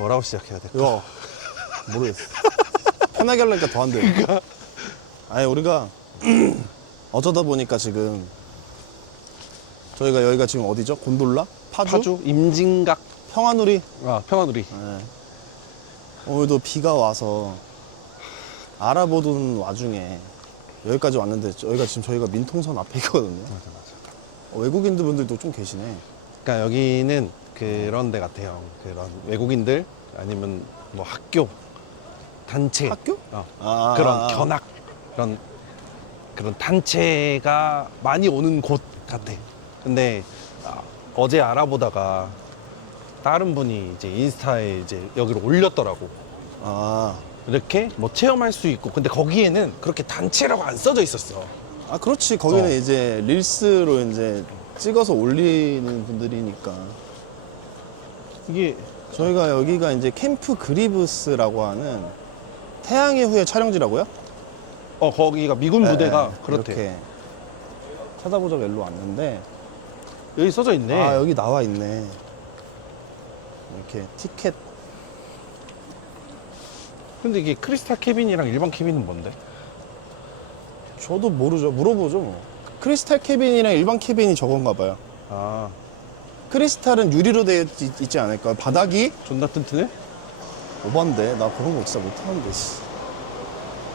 뭐라고 시작해야 될까? 이거 모르겠어. 편하게 하려니까 더 안 돼. 그러니까. 아니 우리가 어쩌다 보니까 지금 저희가 여기가 지금 어디죠? 곤돌라? 파주? 임진각. 평화누리? 아, 평화누리. 네. 오늘도 비가 와서 알아보던 와중에 여기까지 왔는데 여기가 지금 저희가 민통선 앞에 있거든요. 맞아. 외국인들 분들도 좀 계시네. 그러니까 여기는 그런 데 같아요. 그런 외국인들 아니면 뭐 학교, 단체. 학교? 어. 그런 견학, 그런 단체가 많이 오는 곳 같아. 근데 어제 알아보다가 다른 분이 이제 인스타에 이제 여기를 올렸더라고. 아, 이렇게 뭐 체험할 수 있고. 근데 거기에는 그렇게 단체라고 안 써져 있었어. 아 그렇지. 거기는 어. 이제 릴스로 이제 찍어서 올리는 분들이니까. 이게 저희가 여기가 이제 캠프 그리브스라고 하는 태양의 후예 촬영지라고요? 거기가 미군 부대가 네, 그렇대. 이렇게 찾아보자고 일로 왔는데 여기 써져 있네. 아 여기 나와 있네. 이렇게 티켓. 근데 이게 크리스탈 캐빈이랑 일반 캐빈은 뭔데? 저도 모르죠. 물어보죠 뭐. 크리스탈 캐빈이랑 일반 캐빈이 저건가 봐요. 아, 크리스탈은 유리로 되어 있지 않을까? 바닥이 존나 튼튼해? 오반데 나 그런 거 진짜 못하는데. 씨.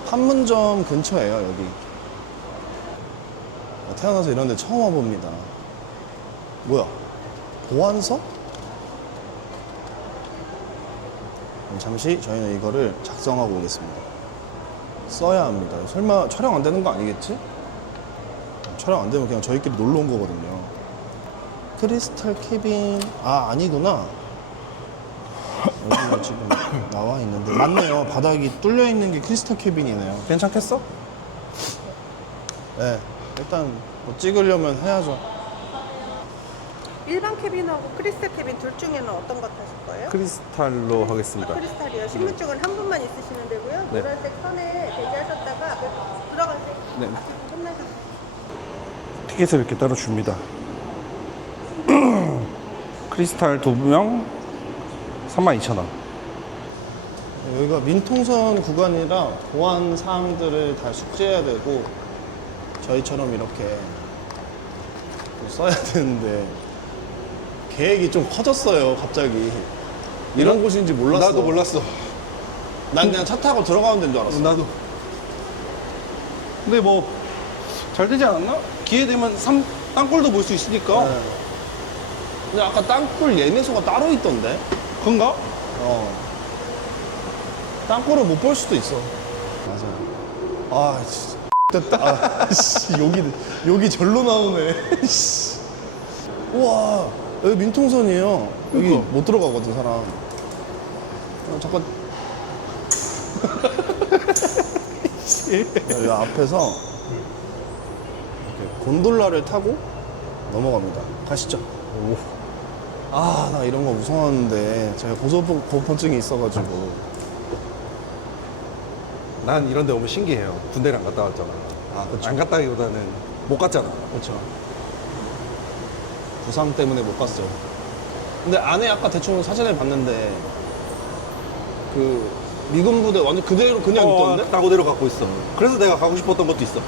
판문점 근처에요 여기. 나 태어나서 이런 데 처음 와봅니다. 뭐야? 보안서? 잠시 저희는 이거를 작성하고 오겠습니다. 써야 합니다. 설마 촬영 안 되는 거 아니겠지? 촬영 안 되면 그냥 저희끼리 놀러 온 거거든요. 크리스탈 캐빈 아니구나. 여기가 지금 나와 있는데 맞네요. 바닥이 뚫려 있는 게 크리스탈 캐빈이네요. 괜찮겠어? 네, 일단 뭐 찍으려면 해야죠. 일반 캐빈하고 크리스탈 캐빈 둘 중에는 어떤 거 타실 거예요? 크리스탈로 하겠습니다. 크리스탈이요. 신분증은 한 분만 있으시면 되고요. 네. 노란색 선에 대기하셨다가 앞에 들어가세요. 네. 끝나셨어요. 티켓을 이렇게 따로 줍니다. 크리스탈 2명 32,000원. 여기가 민통선 구간이라 보안 사항들을 다 숙지해야 되고 저희처럼 이렇게 또 써야 되는데 계획이 좀 커졌어요. 갑자기 이런 곳인지 몰랐어. 나도 몰랐어. 난 그냥 차 타고 들어가면 된 줄 알았어. 나도. 근데 뭐 잘 되지 않았나? 기회 되면 땅굴도 볼 수 있으니까. 네. 근데 아까 땅굴 예매소가 따로 있던데. 그런가? 땅굴을 못 볼 수도 있어. 맞아요. 아 진짜 됐다. 아, 씨, 여기 절로 나오네. 씨. 우와 여기 민통선이에요. 여기 그러니까. 못 들어가거든 사람. 잠깐. 여기 앞에서 이렇게 곤돌라를 타고 넘어갑니다. 가시죠. 아, 나 이런 거 무서웠는데 제가 고소공포증이 있어가지고. 난 이런 데 오면 신기해요. 군대를 안 갔다 왔잖아. 아, 그쵸. 안 갔다기보다는 못 갔잖아. 그렇죠. 부상 때문에 못 갔어. 근데 안에 아까 대충 사진을 봤는데 그 미군 부대 완전 그대로 그냥 있던데? 딱 그대로 갖고 있어. 그래서 내가 가고 싶었던 것도 있어.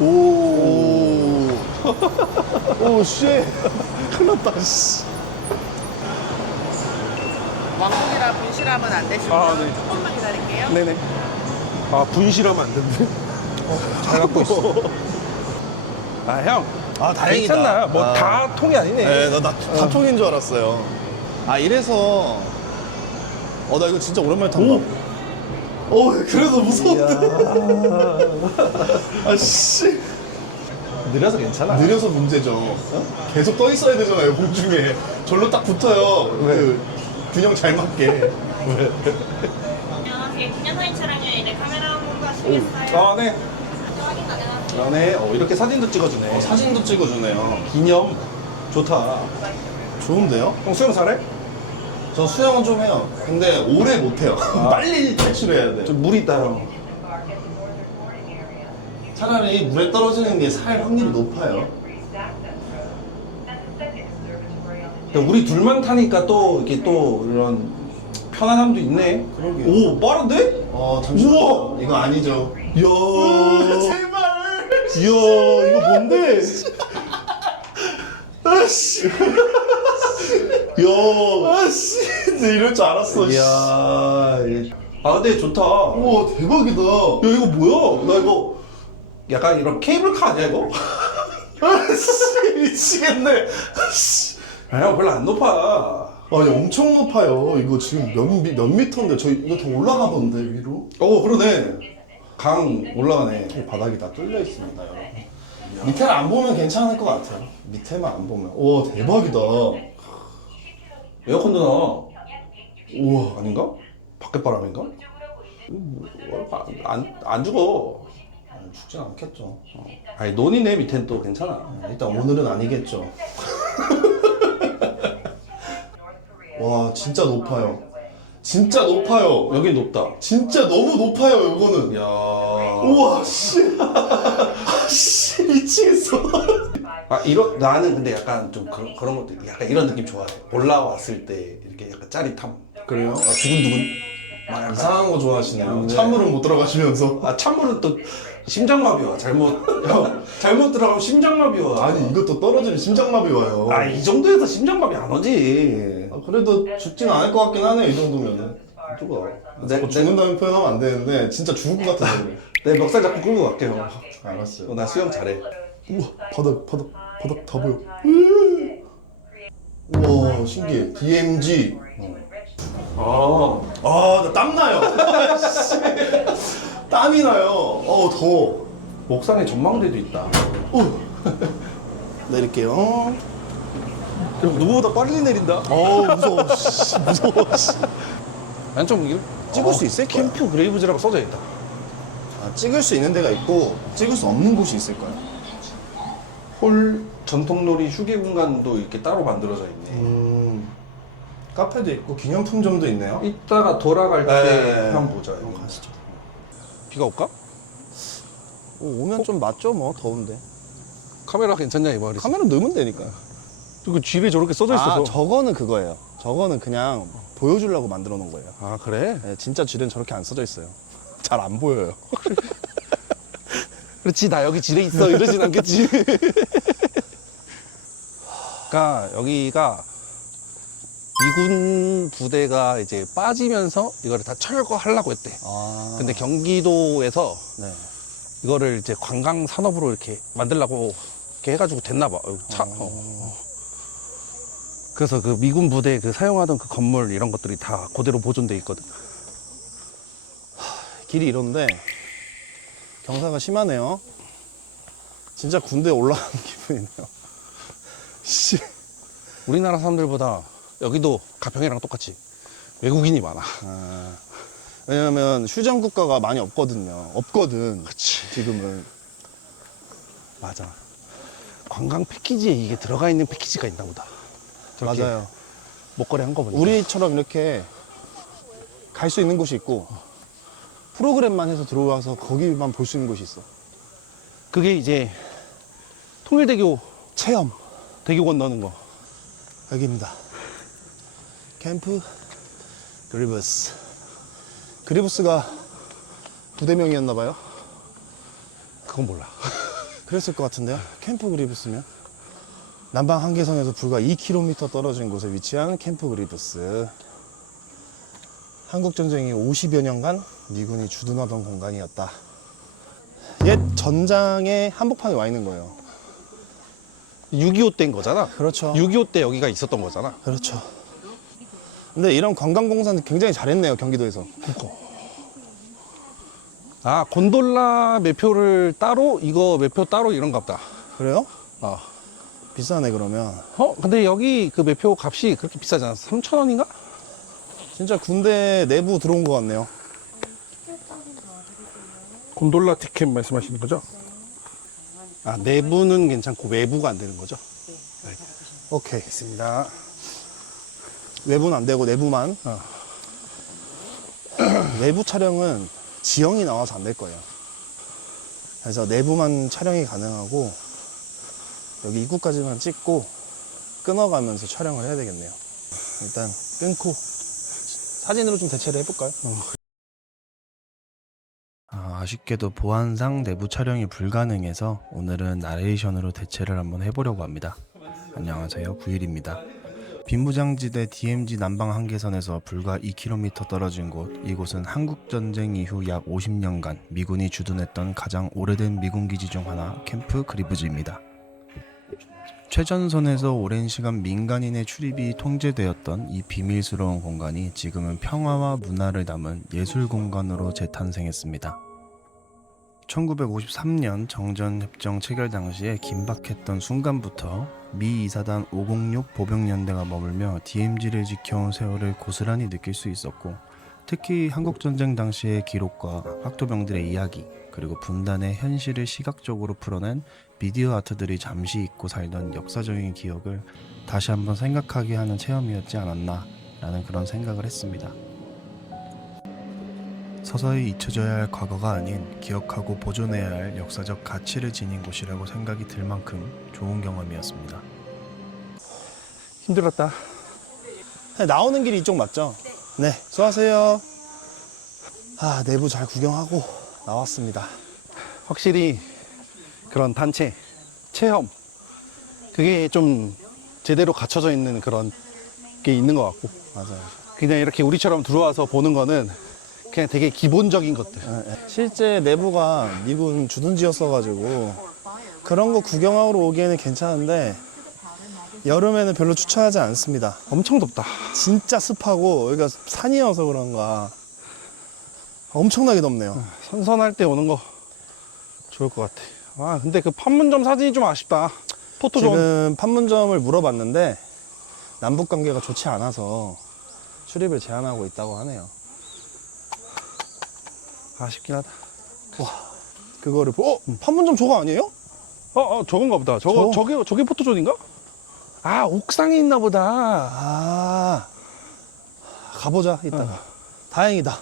오. 오, 씨. 큰일 났다, 씨. 왕복이라 분실하면 안 되시고요. 아, 네. 조금만 기다릴게요. 네네. 아, 분실하면 안 된대. 잘 갖고 있어. 아, 형. 아, 다행이다. 괜찮나? 뭐 아. 다 통이 아니네. 네, 다 통인 줄 알았어요. 아, 이래서. 나 이거 진짜 오랜만에 탄다. 그래도 무서운데. 아, 씨. 느려서 괜찮아. 느려서 문제죠. 계속 떠 있어야 되잖아요, 공중에. 절로 딱 붙어요. 그 균형 잘 맞게. 안녕하세요. 기념사진 촬영용인데 카메라 한 번 가시겠어요? 아, 네. 확인 가능하세요? 아, 네. 이렇게 사진도 찍어주네. 사진도 찍어주네요. 기념. 좋다. 좋은데요? 형 수영 잘해? 저 수영은 좀 해요. 근데 오래 못 해요. 빨리 탈출해야 돼. 좀 물이 있다, 형. 차라리 물에 떨어지는 게 살 확률이 높아요. 우리 둘만 타니까 또 이렇게 또 이런 편안함도 있네. 그러게요. 오, 빠른데? 잠시만. 우와! 이거 아니죠. 이야. 제발. 이야, 이거 뭔데? 아씨. 이야. 아씨. 나 이럴 줄 알았어. 이야. 아, 근데 좋다. 우와, 대박이다. 야, 이거 뭐야? 나 이거 약간 이런 케이블카 아니야, 이거? 아씨, 미치겠네. 야, 별로 안 높아. 아니, 엄청 높아요. 이거 지금 몇 미터인데, 저 이거 더 올라가 본데, 위로? 그러네. 강 올라가네. 바닥이 다 뚫려 있습니다, 여러분. 밑에를 안 보면 괜찮을 것 같아요. 밑에만 안 보면. 우와, 대박이다. 에어컨도 나와. 우와, 아닌가? 밖에 바람인가? 안 죽어. 죽진 않겠죠. 아니, 논이네, 밑엔 또 괜찮아. 일단 오늘은 아니겠죠. 와, 진짜 높아요. 진짜 높아요. 여긴 높다. 진짜 너무 높아요, 이거는. 야. 우와, 씨. 씨, 미치겠어. 나는 근데 약간 좀 그런 것도 약간 이런 느낌 좋아해. 올라왔을 때 이렇게 약간 짜릿함. 그래요? 두근두근. 막 약간. 이상한 거 좋아하시네요. 네. 찬물은 못 들어가시면서. 찬물은 또 심장마비 와. 잘못 들어가면 심장마비 와. 아니, 이것도 떨어지면 심장마비 와요. 이 정도에서 심장마비 안 오지. 그래도 죽진 않을 것 같긴 하네, 이 정도면은. 죽어. 자꾸 죽는다는 표현하면 안 되는데, 진짜 죽을 것 같아서 그래. 내 멱살 잡고 끌고 갈게요. 알았어요. 나 수영 잘해. 우와, 바닥 다 보여. 우와, 신기해. DMG. 나 땀나요. 땀이 나요. 더워. 목상에 전망대도 있다. 내릴게요. 그럼 누구보다 빨리 내린다. 무서워. 무서워. 난 좀 찍을 수 있을 거야. 캠프 그레이브즈라고 써져 있다. 찍을 수 있는 데가 있고, 찍을 수 없는 곳이 있을 거야. 홀 전통놀이 휴게 공간도 이렇게 따로 만들어져 있네. 카페도 있고, 기념품점도 있네요. 이따가 돌아갈 때 네. 한번 보자. 한번 가시죠. 비가 올까? 오면 좀 맞죠, 뭐, 더운데. 카메라 괜찮냐 이 말이지? 카메라 넣으면 되니까. 그 뒤에 저렇게 써져 있어서. 저거는 그거예요. 저거는 그냥 보여주려고 만들어 놓은 거예요. 아 그래? 네, 진짜 쥐는 저렇게 안 써져 있어요. 잘 안 보여요. 그렇지 나 여기 지뢰 있어 이러진 않겠지. 그러니까 여기가 미군 부대가 이제 빠지면서 이거를 다 철거하려고 했대. 근데 경기도에서 네. 이거를 이제 관광 산업으로 이렇게 만들려고 이렇게 해가지고 됐나 봐. 그래서 그 미군 부대 그 사용하던 그 건물 이런 것들이 다 그대로 보존돼 있거든. 길이 이런데 경사가 심하네요. 진짜 군대에 올라가는 기분이네요. 씨. 우리나라 사람들보다 여기도 가평이랑 똑같이 외국인이 많아. 왜냐면 휴전 국가가 많이 없거든요. 없거든. 그치. 지금은. 맞아. 관광 패키지에 이게 들어가 있는 패키지가 있나 보다. 저렇게 맞아요. 목걸이 한 거 보니까. 우리처럼 이렇게 갈 수 있는 곳이 있고 프로그램만 해서 들어와서 거기만 볼 수 있는 곳이 있어. 그게 이제 통일대교 체험. 대교 건너는 거. 여기입니다. 캠프 그리브스. 그리브스가 부대명이었나 봐요. 그건 몰라. 그랬을 것 같은데요. 캠프 그리브스면 남방 한계선에서 불과 2km 떨어진 곳에 위치한 캠프 그리브스. 한국전쟁이 50여 년간 미군이 주둔하던 공간이었다. 옛 전장의 한복판에 와 있는 거예요. 6.25 때인 거잖아. 그렇죠. 6.25 때 여기가 있었던 거잖아. 그렇죠. 근데 이런 관광공사는 굉장히 잘했네요, 경기도에서. 아, 곤돌라 매표를 따로, 이거 매표 따로 이런가 보다. 그래요? 어. 비싸네, 그러면. 근데 여기 그 매표 값이 그렇게 비싸지 않아? 3,000원인가? 진짜 군대 내부 들어온 것 같네요. 곤돌라 티켓 말씀하시는 거죠? 아, 내부는 괜찮고 외부가 안 되는 거죠? 오케이. 있습니다. 외부는 안 되고 내부만. 내부 촬영은 지형이 나와서 안 될 거예요. 그래서 내부만 촬영이 가능하고 여기 입구까지만 찍고 끊어가면서 촬영을 해야 되겠네요. 일단 끊고 사진으로 좀 대체를 해볼까요? 아쉽게도 보안상 내부 촬영이 불가능해서 오늘은 나레이션으로 대체를 한번 해보려고 합니다. 안녕하세요, 9일입니다. 비무장지대 DMZ 남방 한계선에서 불과 2km 떨어진 곳, 이곳은 한국전쟁 이후 약 50년간 미군이 주둔했던 가장 오래된 미군 기지 중 하나, 캠프 그리브즈입니다. 최전선에서 오랜 시간 민간인의 출입이 통제되었던 이 비밀스러운 공간이 지금은 평화와 문화를 담은 예술 공간으로 재탄생했습니다. 1953년 정전협정 체결 당시에 긴박했던 순간부터 미 이사단 506 보병연대가 머물며 DMZ를 지켜온 세월을 고스란히 느낄 수 있었고, 특히 한국전쟁 당시의 기록과 학도병들의 이야기, 그리고 분단의 현실을 시각적으로 풀어낸 미디어 아트들이 잠시 잊고 살던 역사적인 기억을 다시 한번 생각하게 하는 체험이었지 않았나 라는 그런 생각을 했습니다. 서서히 잊혀져야 할 과거가 아닌 기억하고 보존해야 할 역사적 가치를 지닌 곳이라고 생각이 들 만큼 좋은 경험이었습니다. 힘들었다. 나오는 길이 이쪽 맞죠? 네. 수고하세요. 내부 잘 구경하고 나왔습니다. 확실히 그런 단체, 체험, 그게 좀 제대로 갖춰져 있는 그런 게 있는 것 같고, 맞아요. 그냥 이렇게 우리처럼 들어와서 보는 거는 그냥 되게 기본적인 것들. 실제 내부가 미군 주둔지였어가지고 그런 거 구경하러 오기에는 괜찮은데 여름에는 별로 추천하지 않습니다. 엄청 덥다. 진짜 습하고 여기가 산이어서 그런가 엄청나게 덥네요. 선선할 때 오는 거 좋을 것 같아. 근데 그 판문점 사진이 좀 아쉽다. 포토존. 지금 판문점을 물어봤는데 남북 관계가 좋지 않아서 출입을 제한하고 있다고 하네요. 아쉽긴 하다. 그거를 판문점 저거 아니에요? 저건가 보다. 저게 포토존인가? 옥상에 있나 보다. 가보자 이따가. 다행이다.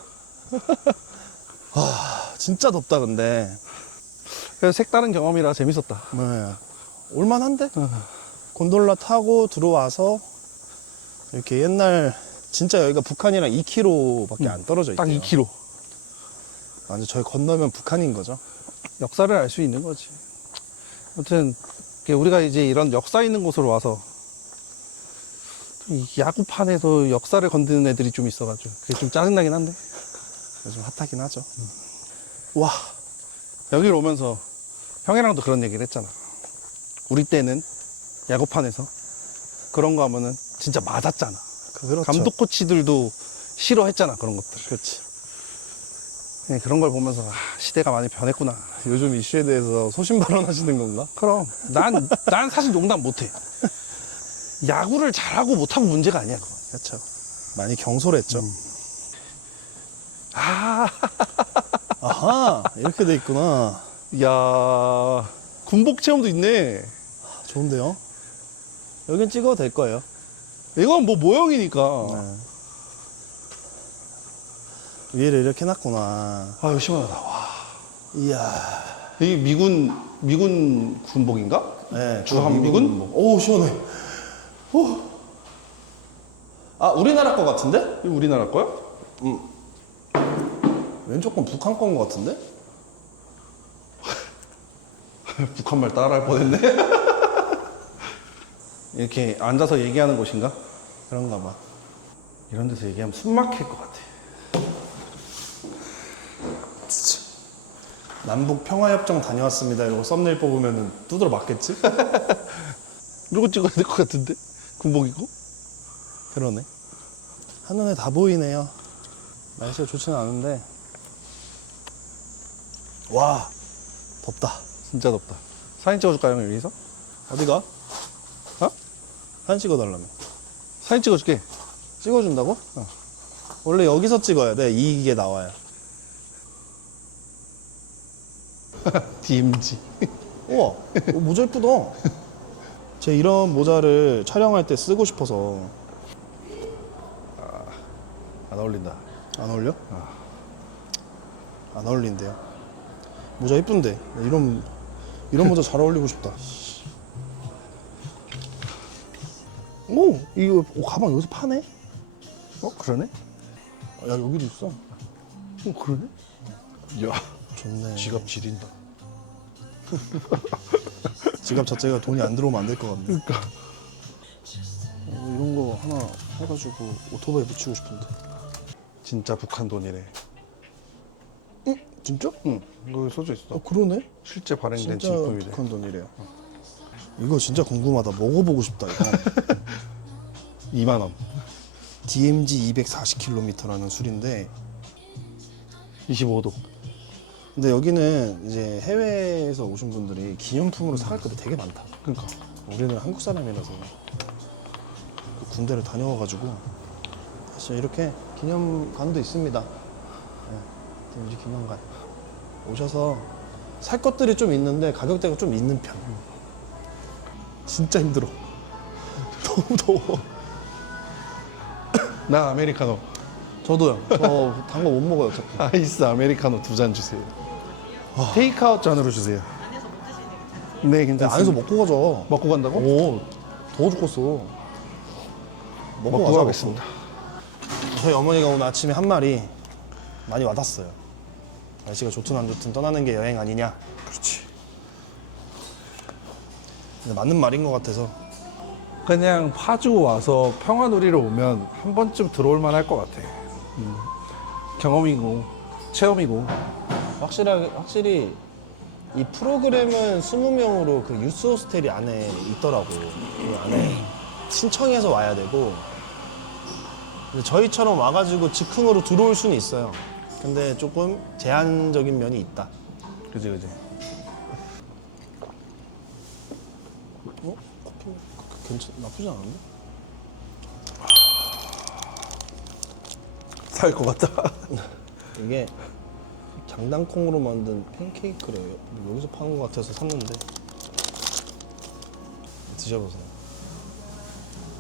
진짜 덥다 근데. 그래서 색다른 경험이라 재밌었다. 네. 올만한데? 곤돌라 타고 들어와서 이렇게 옛날 진짜 여기가 북한이랑 2km밖에 안 떨어져 있대요. 딱 2km. 완전 저희 건너면 북한인 거죠. 역사를 알 수 있는 거지. 아무튼 우리가 이제 이런 역사 있는 곳으로 와서 이 야구판에서 역사를 건드는 애들이 좀 있어가지고 그게 좀 짜증나긴 한데. 요즘 핫하긴 하죠. 와, 여기로 오면서 형이랑도 그런 얘기를 했잖아. 우리 때는 야구판에서 그런 거 하면은 진짜 맞았잖아. 그렇죠. 감독 코치들도 싫어했잖아, 그런 것들. 그렇지. 네, 그런 걸 보면서 시대가 많이 변했구나. 요즘 이슈에 대해서 소신 발언하시는 건가? 그럼 난 사실 농담 못해. 야구를 잘하고 못하고 문제가 아니야, 그건. 그렇죠. 많이 경솔했죠. 아하, 이렇게 돼 있구나. 야, 군복 체험도 있네. 좋은데요? 여긴 찍어도 될 거예요. 이건 뭐 모형이니까. 네. 위에를 이렇게 해놨구나. 이거 시원하다. 와. 이야. 이게 미군 군복인가? 네, 주한미군? 오, 시원해. 오. 우리나라 거 같은데? 이거 우리나라 거야? 왼쪽 건 북한 거인 거 같은데? 북한 말 따라할 뻔했네. 이렇게 앉아서 얘기하는 곳인가? 그런가 봐. 이런 데서 얘기하면 숨 막힐 것 같아. 남북 평화협정 다녀왔습니다. 이러고 썸네일 뽑으면 두드러 맞겠지? 이러고 찍어야 될 것 같은데? 군복이고? 그러네. 한눈에 다 보이네요. 날씨가 좋지는 않은데. 와, 덥다. 진짜 덥다. 사진 찍어줄까요, 형, 여기서? 어디가? 어? 사진 찍어달라며. 사진 찍어줄게. 찍어준다고? 원래 여기서 찍어야 돼. 이게 나와요. DMZ. 우와, 모자 예쁘다. 제가 이런 모자를 촬영할 때 쓰고 싶어서. 안 어울린다. 안 어울려? 안 어울린대요. 모자 예쁜데. 이런 모자 잘 어울리고 싶다. 오, 이거 가방 여기서 파네? 그러네? 야 여기도 있어. 그러네? 이야, 좋네. 지갑 지린다. 지갑 자체가 돈이 안 들어오면 안 될 것 같네. 그러니까. 이런 거 하나 해가지고 오토바이 붙이고 싶은데. 진짜 북한 돈이래. 진짜? 응, 여기 써져 있어. 그러네. 실제 발행된 진짜 진품이래. 북한 돈이래요. 이거 진짜 궁금하다. 먹어보고 싶다 이거. 2만 원. DMG 240km라는 술인데 25도. 근데 여기는 이제 해외에서 오신 분들이 기념품으로 사갈 것도 되게 많다. 그러니까. 우리는 한국 사람이라서 그 군대를 다녀와가지고 사실 이렇게 기념관도 있습니다. 네, DMG 기념관 오셔서 살 것들이 좀 있는데 가격대가 좀 있는 편. 진짜 힘들어. 너무 더워. 나 아메리카노. 저도요. 저 단 거 못 먹어요 어차피. 아이스 아메리카노 2잔 주세요. 테이크아웃 잔으로 주세요. 네, 야, 괜찮습니다. 안에서 먹고 가자. 먹고 간다고? 오, 더워 죽겠어. 먹고 가자, 가겠습니다. 먹고. 저희 어머니가 오늘 아침에 한 말이 많이 와닿았어요. 날씨가 좋든 안 좋든 떠나는 게 여행 아니냐. 그렇지. 근데 맞는 말인 것 같아서. 그냥 파주 와서 평화누리로 오면 한 번쯤 들어올 만할 것 같아. 경험이고 체험이고. 확실히 이 프로그램은 20명으로 그 유스 호스텔이 안에 있더라고. 그 안에 신청해서 와야 되고. 근데 저희처럼 와가지고 즉흥으로 들어올 수는 있어요. 근데 조금 제한적인 면이 있다. 그지 그지. 커피 나쁘지 않은데? 살 것 같다. 이게 장단콩으로 만든 팬케이크래요. 여기서 파는 것 같아서 샀는데 드셔보세요.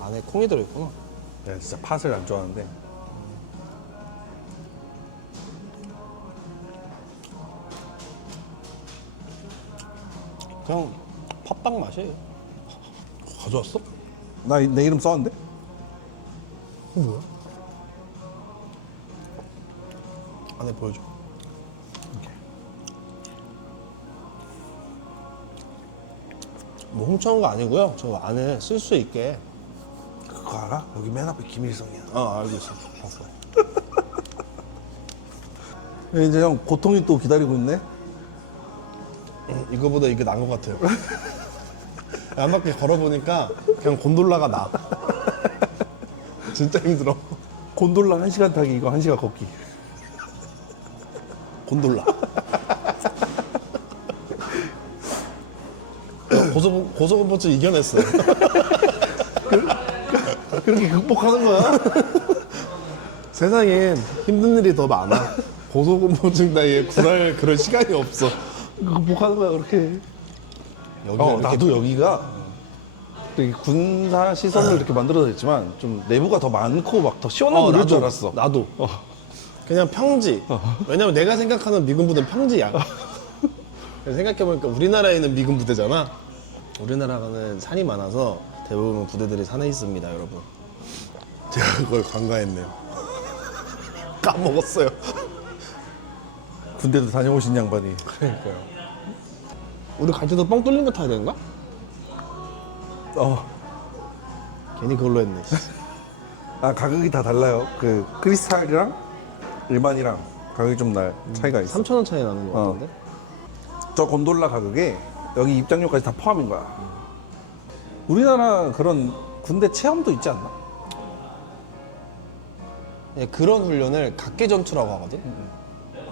안에 콩이 들어있구나. 내가 진짜 팥을 안 좋아하는데. 그냥 팥빵 맛이에요. 가져왔어? 나 내 이름 써왔는데? 뭐야? 안에 보여줘. 뭐 훔쳐온 거 아니고요. 저 안에 쓸 수 있게. 그거 알아? 여기 맨 앞에 김일성이야. 알고 있어. 봤어. 이제 형 고통이 또 기다리고 있네. 이거보다 이게 나은 것 같아요. 한 바퀴 걸어보니까 그냥 곤돌라가 나. 진짜 힘들어. 곤돌라 1시간 타기 이거 1시간 걷기. 곤돌라. 고소공포증 이겨냈어. 그렇게 극복하는 거야? 세상엔 힘든 일이 더 많아. 고소공포증 나이에 굴할 그런 시간이 없어. 극복하는 거야 그렇게. 여기가 이렇게 나도 여기가 되게 군사 시설로 이렇게 만들어져 있지만 좀 내부가 더 많고 막 더 시원하고 그럴 줄 알았어. 나도. 그냥 평지. 왜냐면 내가 생각하는 미군 부대는 평지야. 생각해보니까 우리나라에 있는 미군 부대잖아. 우리나라는 산이 많아서 대부분 부대들이 산에 있습니다, 여러분. 제가 그걸 간과했네요. 까먹었어요. 군대도 다녀오신 양반이. 그러니까요. 우리 갈 때도 뻥 뚫린 거 타야 되는 거야? 괜히 그걸로 했네. 아 가격이 다 달라요. 그 크리스탈이랑 일반이랑 가격이 좀 차이가 있어. 3,000원 차이 나는 거 같은데? 저 곤돌라 가격에 여기 입장료까지 다 포함인 거야. 우리나라 그런 군대 체험도 있지 않나? 예, 그런 훈련을 각계전투라고 하거든?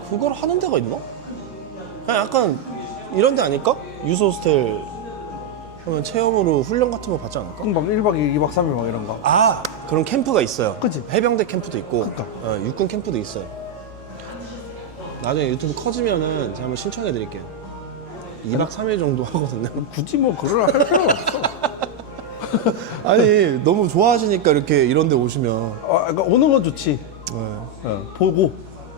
그걸 하는 데가 있나? 그냥 약간 이런 데 아닐까? 유소호스텔 하면 체험으로 훈련 같은 거 받지 않을까? 그럼 막 1박 2일, 2박 3일 막 이런 거. 아, 그런 캠프가 있어요. 그치? 해병대 캠프도 있고, 그러니까. 육군 캠프도 있어요. 나중에 유튜브 커지면은 제가 한번 신청해 드릴게요. 2박 3일 정도 하거든요. 굳이 뭐 그럴 할 필요는 없어. 아니, 너무 좋아하시니까 이렇게 이런 데 오시면. 그러니까 오는 건 좋지. 네. 보고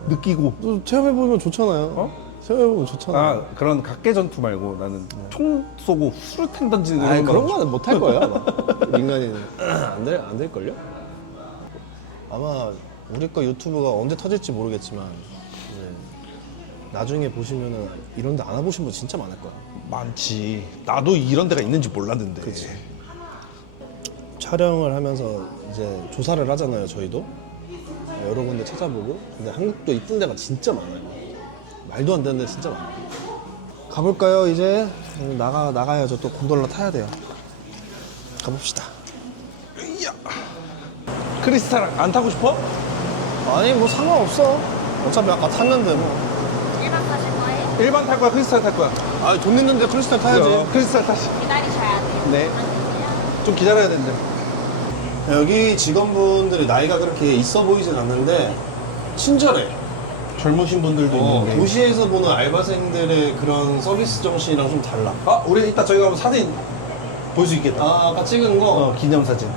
느끼고. 또 체험해보면 좋잖아요. 체험해보면 좋잖아요. 그런 각계 전투 말고 나는 총 쏘고 수류탄 던지는 아니, 이런 그런 거 거는 못 할 거예요, 아마. 민간인은. 안 될걸요? 아마 우리 거 유튜브가 언제 터질지 모르겠지만 이제 나중에 보시면은 이런 데 안 와보신 분 진짜 많을 거야. 많지. 나도 이런 데가 있는지 몰랐는데. 그치. 촬영을 하면서 이제 조사를 하잖아요, 저희도. 여러 군데 찾아보고. 근데 한국도 이쁜 데가 진짜 많아요. 말도 안 되는 데 진짜 많아요. 가볼까요, 이제? 나가야죠. 또 곤돌라 타야 돼요. 가봅시다. 크리스탈 안 타고 싶어? 아니, 뭐 상관없어. 어차피 아까 탔는데 뭐. 일반 타실 거예요? 일반 탈 거야, 크리스탈 탈 거야? 아니, 돈 냈는데 크리스탈 타야지. 크리스탈 타시. 기다리셔야 돼요. 네. 좀 기다려야 되는데. 여기 직원분들이 나이가 그렇게 있어 보이진 않는데 친절해. 젊으신 분들도 있는데. 도시에서 보는 알바생들의 그런 서비스 정신이랑 좀 달라. 아, 우리 이따 저기 가면 사진 볼 수 있겠다. 아, 아까 찍은 거? 기념사진.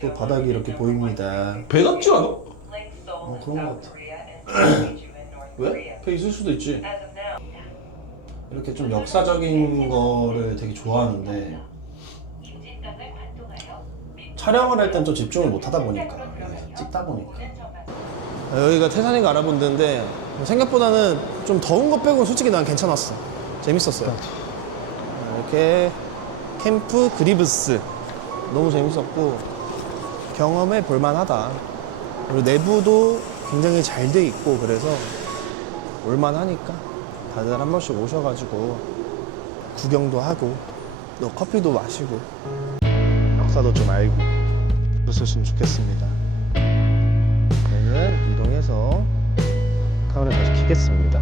또 바닥이 이렇게 보입니다. 배 같지 않아? 그런 것 같아. 왜? 배 있을 수도 있지. 이렇게 좀 역사적인 거를 되게 좋아하는데 촬영을 할 땐 좀 집중을 못 하다 보니까 찍다 보니까 여기가 태산이가 알아본 데인데 생각보다는 좀 더운 거 빼고 솔직히 난 괜찮았어. 재밌었어요. 이렇게 캠프 그리브스 너무 재밌었고 경험해 볼만하다. 그리고 내부도 굉장히 잘 돼 있고 그래서 올만하니까 다들 한 번씩 오셔가지고 구경도 하고 또 커피도 마시고 역사도 좀 알고 그랬으면 좋겠습니다. 저는 이동해서 카메라 다시 켜겠습니다.